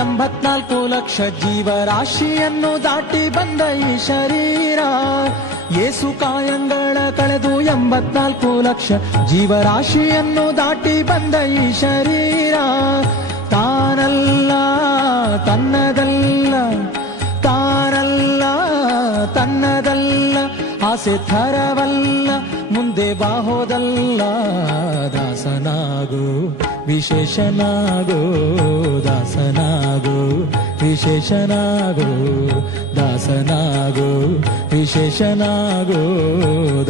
84 ಲಕ್ಷ ಜೀವರಾಶಿಯನ್ನು ದಾಟಿ ಬಂದ ಈ ಶರೀರ. ಯೇಸು ಕಾಯಂಗಳ ಕಳೆದು 84 ಲಕ್ಷ ಜೀವರಾಶಿಯನ್ನು ದಾಟಿ ಬಂದ ಈ ಶರೀರ. ತಾನಲ್ಲ ತನ್ನದಲ್ಲ, ತಾನಲ್ಲ ತನ್ನದಲ್ಲ, ಆಸೆ ಥರವಲ್ಲ, ಮುಂದೆ ಬಾಹೋದಲ್ಲ. ದಾಸನಾಗು ವಿಶೇಷನಾಗು, ದಾಸನಾಗು ವಿಶೇಷನಾಗು, ದಾಸನಾಗು ವಿಶೇಷನಾಗು,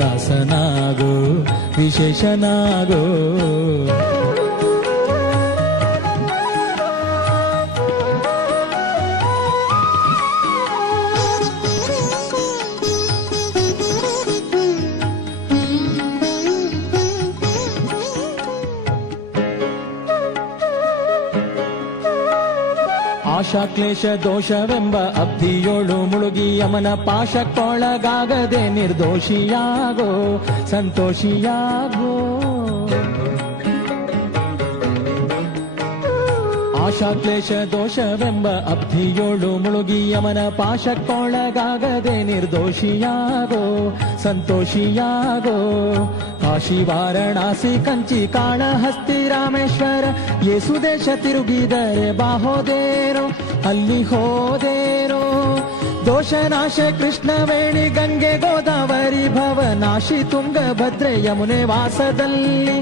ದಾಸನಾಗು ವಿಶೇಷನಾಗು. ಆಶಾ ಕ್ಲೇಶ ದೋಷವೆಂಬ ಅಬ್ಧಿಯೋಳು ಮುಳುಗಿ ಯಮನ ಪಾಶಕ್ಕೊಳಗಾಗದೆ ನಿರ್ದೋಷಿಯಾಗೋ, ಸಂತೋಷಿಯಾಗೋ. ಆಶಾ ಕ್ಲೇಶ ದೋಷವೆಂಬ ಅಬ್ಧಿಯೋಳು ಮುಳುಗಿ ಯಮನ ಪಾಶಕ್ಕೊಳಗಾಗದೆ ನಿರ್ದೋಷಿಯಾಗೋ, ಸಂತೋಷಿಯಾಗೋ. ಕಾಶಿ ವಾರಣಾಸಿ ಕಂಚಿ ಕಾಳಹಸ್ತಿ ರಾಮೇಶ್ವರ ಯೇಸು ದೇಶ ತಿರುಗಿದರೆ ಬಾಹೋದೇನೋ, ಅಲ್ಲಿ ಹೋದೇನೋ. ದೋಷನಾಶ ಕೃಷ್ಣವೇಣಿ ಗಂಗೆ ಗೋದಾವರಿ ಭವನಾಶಿ ತುಂಗಭದ್ರೆ ಯಮುನೆ ವಾಸದಲ್ಲಿ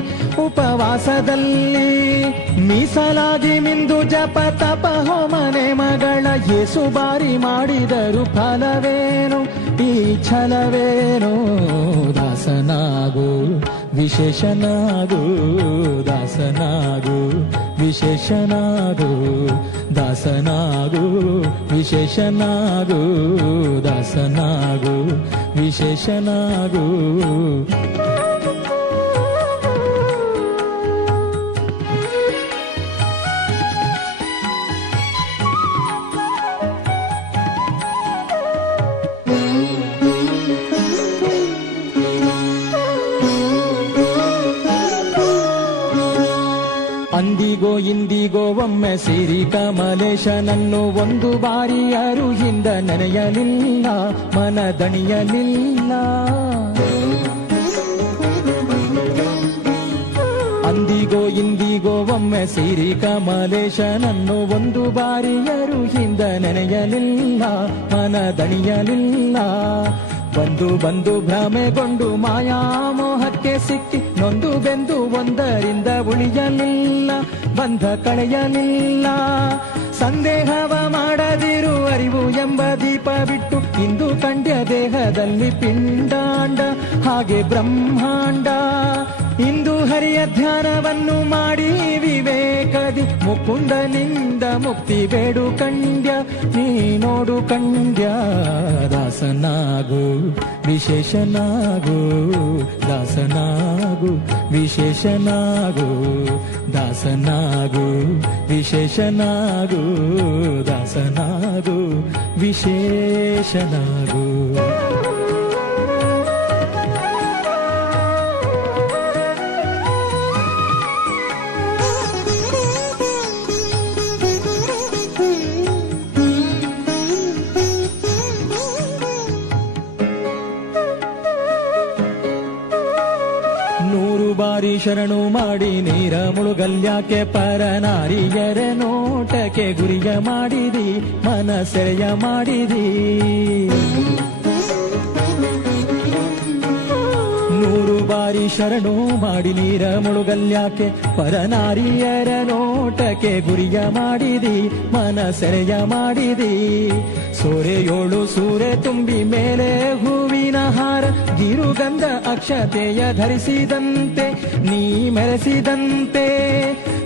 ಉಪವಾಸದಲ್ಲಿ ಮೀಸಲಾಗಿ ಮಿಂದು ಜಪ ತಪ ಹೋಮನೆ ಮಗಳ ಯೇಸು ಬಾರಿ ಮಾಡಿದರು ಫಲವೇನು ಈ ಛಲವೇನು. ದಾಸನಾಗು ವಿಶೇಷನಾಗು, ದಾಸನಾಗು ವಿಶೇಷನಾಗು, ದಾಸನಾಗು ವಿಶೇಷನಾಗು, ದಾಸನಾಗು ವಿಶೇಷನಾಗು. ಅಂದಿಗೋ ಇಂದಿಗೋ ಒಮ್ಮೆ ಸಿರಿ ಕಮಲೇಶನನ್ನು ಒಂದು ಬಾರಿ ಯಾರು ಹಿಂದ ನೆನೆಯಲಿಲ್ಲ, ಮನದಣಿಯಲಿಲ್ಲ. ಅಂದಿಗೋ ಇಂದಿಗೋ ಒಮ್ಮೆ ಸಿರಿ ಕಮಲೇಶನನ್ನು ಒಂದು ಬಾರಿ ಯಾರು ಹಿಂದ ನೆನೆಯಲಿಲ್ಲ, ಮನದಣಿಯಲಿಲ್ಲ. ಬಂದು ಬಂದು ಭ್ರಮೆಗೊಂಡು ಮಾಯಾಮೋಹಕ್ಕೆ ಸಿಕ್ಕಿ ನೊಂದು ಬೆಂದು ಒಂದರಿಂದ ಉಳಿಯಲಿಲ್ಲ, ಬಂಧ ಕಳೆಯಲಿಲ್ಲ. ಸಂದೇಹವ ಮಾಡದಿರು ಅರಿವು ಎಂಬ ದೀಪ ಬಿಟ್ಟು ಇಂದು ಕಂಡ್ಯ ದೇಹದಲ್ಲಿ ಪಿಂಡಾಂಡ ಹಾಗೆ ಬ್ರಹ್ಮಾಂಡ. ಇಂದು ಹರಿಯ ಧ್ಯಾನವನ್ನು ಮಾಡಿ ವಿವೇಕದಿ ಮುಕುಂದನಿಂದ ಮುಕ್ತಿ ಬೇಡು ಕಂಡ್ಯ, ನೀ ನೋಡು ಕಂಡ್ಯ. ದಾಸನಾಗು ವಿಶೇಷನಾಗು, ದಾಸನಾಗು ವಿಶೇಷನಾಗು, ದಾಸನಾಗು ವಿಶೇಷನಾಗು, ದಾಸನಾಗು ವಿಶೇಷನಾಗು. ಬಾರಿ ಶರಣು ಮಾಡಿ ನೀರ ಮುಳುಗಲ್ಯಾಕೆ ಪರನಾರಿಯರ ನೋಟಕ್ಕೆ ಗುರಿಯ ಮಾಡಿದಿ, ಮನ ಸೆಳೆಯ ಮಾಡಿದಿ. 100 ಬಾರಿ ಶರಣು ಮಾಡಿ ನೀರ ಮುಳುಗಲ್ಯಾಕೆ ಪರನಾರಿಯರ ನೋಟಕ್ಕೆ ಗುರಿಯ ಮಾಡಿದಿ, ಮನ ಸೆಳೆಯ ಮಾಡಿದಿ. ಸೋರೆಯೋಳು ಸೂರೆ ತುಂಬಿ ಮೇಲೆ ಹೂವಿನ ಹಾರ ಗಿರುಗಂಧ ಅಕ್ಷತೆಯ ಧರಿಸಿದಂತೆ ನೀ ಮೆರೆಸಿದಂತೆ.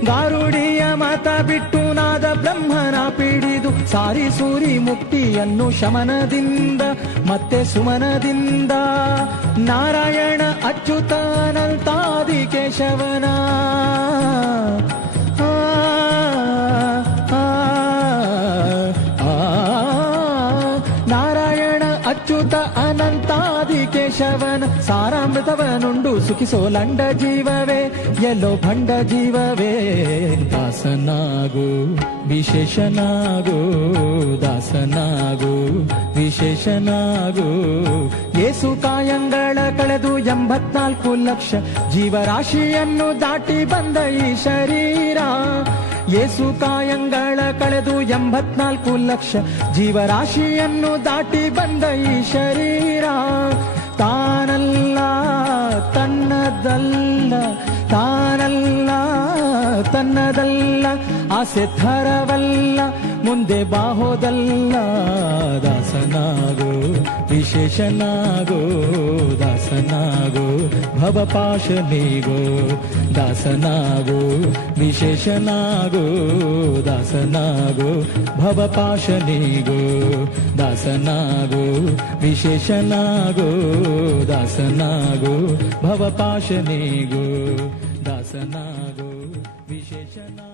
ಗಾರುಡಿಯ ಮತ ಬಿಟ್ಟು ನಾದ ಬ್ರಹ್ಮನ ಪಿಡಿದು ಸಾರಿ ಸೂರಿ ಮುಕ್ತಿಯನ್ನು ಶಮನದಿಂದ ಮತ್ತೆ ಸುಮನದಿಂದ. ನಾರಾಯಣ ಅಚ್ಯುತಾನಂತಾದಿ ಕೇಶವನ ನಾರಾಯಣ ಅಚ್ಯುತ ಅನಂತಾದಿ ಕೇಶವ ಸಾರವನ ಸಾರಾಮೃತವನುಂಡು ಸುಖಿಸೋ ಲಂಡ ಜೀವವೇ ಎಲ್ಲೋ ಭಂಡ ಜೀವವೇ ದಾಸನಾಗು ವಿಶೇಷನಾಗು ದಾಸನಾಗು ವಿಶೇಷನಾಗು ಯೇಸು ಕಾಯಂಗಳ ಕಳೆದು 84 ಲಕ್ಷ ಜೀವರಾಶಿಯನ್ನು ದಾಟಿ ಬಂದ ಈ ಶರೀರ ಯೇಸು ಕಾಯಂಗಳ ಕಳೆದು 84 ಲಕ್ಷ ಜೀವರಾಶಿಯನ್ನು ದಾಟಿ ಬಂದ ಈ ಶರೀರ ತಾನಲ್ಲ ತನ್ನದಲ್ಲ ತಾನಲ್ಲ ತನ್ನದಲ್ಲ ಆಸೆ ಥರವಲ್ಲ ಮುಂದೆ ಬಾಹೋದಲ್ಲ ದಾಸನಾಗೋ ವಿಶೇಷನಾಗೋ ದಾಸನಾಗೋ ಭವಪಾಶನಿಗೋ ದಾಸನಾಗೋ ವಿಶೇಷನಾಗೋ ದಾಸನಾಗೋ ಭವಪಾಶನಿಗೋ ದಾಸನಾಗೋ ವಿಶೇಷನಾಗೋ ದಾಸನಾಗೋ ಭವಪಾಶನಿಗೋ ದಾಸನಾಗೋ ವಿಶೇಷನಾ